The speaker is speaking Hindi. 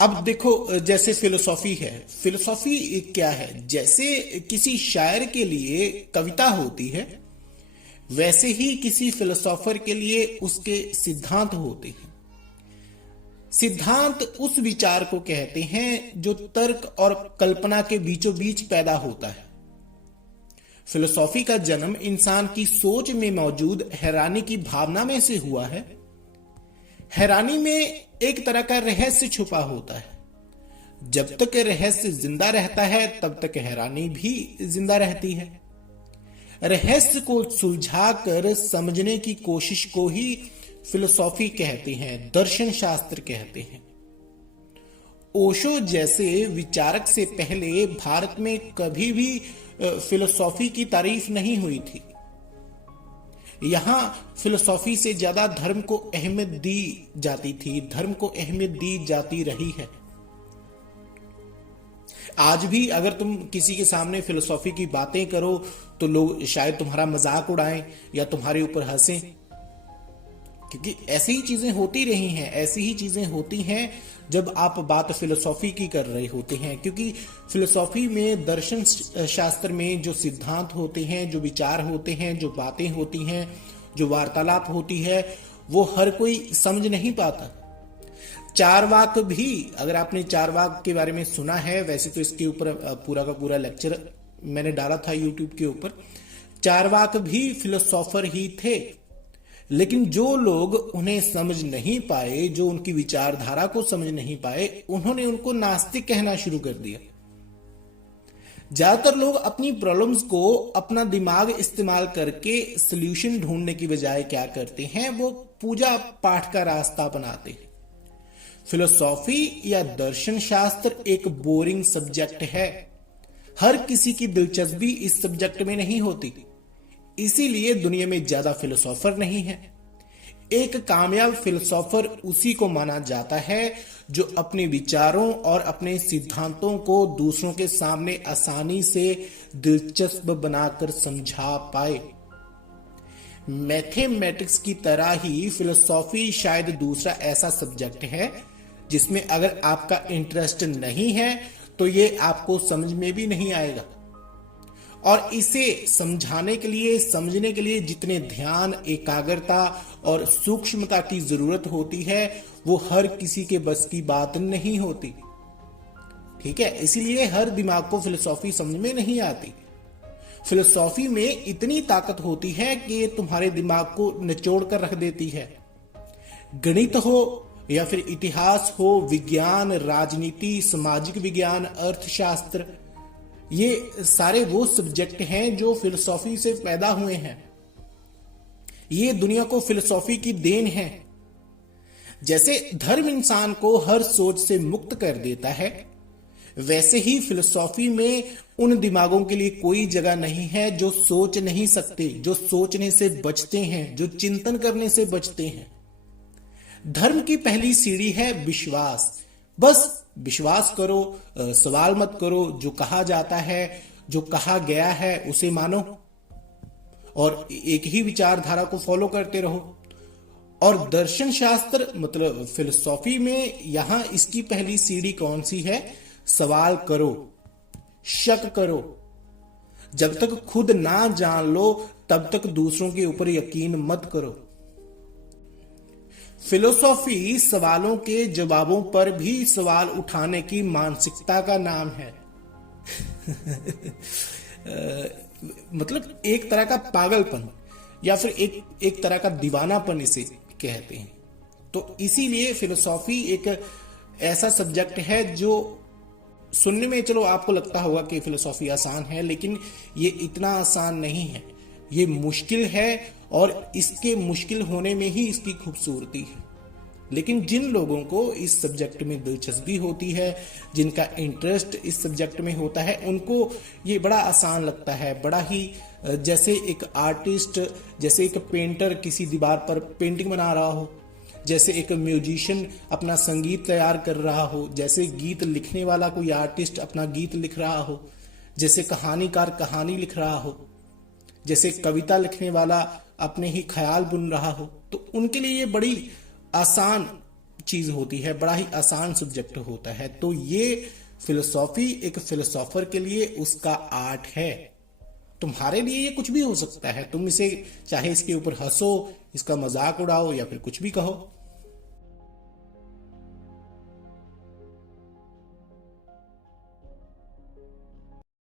अब देखो, जैसे फिलोसॉफी है, फिलोसॉफी क्या है? जैसे किसी शायर के लिए कविता होती है, वैसे ही किसी फिलोसोफर के लिए उसके सिद्धांत होते हैं। सिद्धांत उस विचार को कहते हैं जो तर्क और कल्पना के बीचों बीच पैदा होता है। फिलोसॉफी का जन्म इंसान की सोच में मौजूद हैरानी की भावना में से हुआ है। हैरानी में एक तरह का रहस्य छुपा होता है। जब तक रहस्य जिंदा रहता है तब तक हैरानी भी जिंदा रहती है। रहस्य को सुलझाकर समझने की कोशिश को ही फिलोसॉफी कहते हैं, दर्शन शास्त्र कहते हैं। ओशो जैसे विचारक से पहले भारत में कभी भी फिलोसॉफी की तारीफ नहीं हुई थी। यहां फिलोसॉफी से ज्यादा धर्म को अहमियत दी जाती थी, धर्म को अहमियत दी जाती रही है। आज भी अगर तुम किसी के सामने फिलोसॉफी की बातें करो तो लोग शायद तुम्हारा मजाक उड़ाएं या तुम्हारे ऊपर हंसें, क्योंकि ऐसी ही चीजें होती रही हैं। ऐसी ही चीजें होती हैं जब आप बात फिलोसॉफी की कर रहे होते हैं, क्योंकि फिलोसॉफी में, दर्शन शास्त्र में जो सिद्धांत होते हैं, जो विचार होते हैं, जो बातें होती हैं, जो वार्तालाप होती है, वो हर कोई समझ नहीं पाता। चारवाक भी, अगर आपने चारवाक के बारे में सुना है, वैसे तो इसके ऊपर पूरा का पूरा लेक्चर मैंने डाला था यूट्यूब के ऊपर। चारवाक भी फिलोसोफर ही थे, लेकिन जो लोग उन्हें समझ नहीं पाए, जो उनकी विचारधारा को समझ नहीं पाए, उन्होंने उनको नास्तिक कहना शुरू कर दिया। ज्यादातर लोग अपनी प्रॉब्लम्स को अपना दिमाग इस्तेमाल करके सॉल्यूशन ढूंढने की बजाय क्या करते हैं, वो पूजा पाठ का रास्ता बनाते हैं। फिलोसॉफी या दर्शन शास्त्र एक बोरिंग सब्जेक्ट है। हर किसी की दिलचस्पी इस सब्जेक्ट में नहीं होती, इसीलिए दुनिया में ज्यादा फिलोसोफर नहीं है। एक कामयाब फिलोसोफर उसी को माना जाता है जो अपने विचारों और अपने सिद्धांतों को दूसरों के सामने आसानी से दिलचस्प बनाकर समझा पाए। मैथमेटिक्स की तरह ही फिलोसॉफी शायद दूसरा ऐसा सब्जेक्ट है जिसमें अगर आपका इंटरेस्ट नहीं है तो ये आपको समझ में भी नहीं आएगा। और इसे समझाने के लिए, समझने के लिए जितने ध्यान, एकाग्रता और सूक्ष्मता की जरूरत होती है, वो हर किसी के बस की बात नहीं होती। ठीक है, इसीलिए हर दिमाग को फिलोसॉफी समझ में नहीं आती। फिलोसॉफी में इतनी ताकत होती है कि तुम्हारे दिमाग को निचोड़ कर रख देती है। गणित हो या फिर इतिहास हो, विज्ञान, राजनीति, सामाजिक विज्ञान, अर्थशास्त्र, ये सारे वो सब्जेक्ट हैं जो फिलोसॉफी से पैदा हुए हैं। ये दुनिया को फिलोसॉफी की देन है। जैसे धर्म इंसान को हर सोच से मुक्त कर देता है, वैसे ही फिलोसॉफी में उन दिमागों के लिए कोई जगह नहीं है जो सोच नहीं सकते, जो सोचने से बचते हैं, जो चिंतन करने से बचते हैं। धर्म की पहली सीढ़ी है विश्वास। बस विश्वास करो, सवाल मत करो। जो कहा जाता है, जो कहा गया है, उसे मानो और एक ही विचारधारा को फॉलो करते रहो। और दर्शन शास्त्र मतलब फिलोसॉफी में यहां इसकी पहली सीढ़ी कौन सी है? सवाल करो, शक करो। जब तक खुद ना जान लो तब तक दूसरों के ऊपर यकीन मत करो। फिलोसॉफी सवालों के जवाबों पर भी सवाल उठाने की मानसिकता का नाम है। मतलब एक तरह का पागलपन या फिर एक तरह का दीवानापन इसे कहते हैं। तो इसीलिए फिलोसॉफी एक ऐसा सब्जेक्ट है जो सुनने में, चलो आपको लगता होगा कि फिलोसॉफी आसान है, लेकिन ये इतना आसान नहीं है। ये मुश्किल है और इसके मुश्किल होने में ही इसकी खूबसूरती है। लेकिन जिन लोगों को इस सब्जेक्ट में दिलचस्पी होती है, जिनका इंटरेस्ट इस सब्जेक्ट में होता है, उनको ये बड़ा आसान लगता है। बड़ा ही जैसे एक आर्टिस्ट, जैसे एक पेंटर किसी दीवार पर पेंटिंग बना रहा हो, जैसे एक म्यूजिशियन अपना संगीत तैयार कर रहा हो, जैसे गीत लिखने वाला कोई आर्टिस्ट अपना गीत लिख रहा हो, जैसे कहानीकार कहानी लिख रहा हो, जैसे कविता लिखने वाला अपने ही ख्याल बुन रहा हो, तो उनके लिए ये बड़ी आसान चीज होती है, बड़ा ही आसान सब्जेक्ट होता है। तो ये फिलोसॉफी एक फिलोसोफर के लिए उसका आर्ट है। तुम्हारे लिए ये कुछ भी हो सकता है, तुम इसे चाहे इसके ऊपर हंसो, इसका मजाक उड़ाओ या फिर कुछ भी कहो।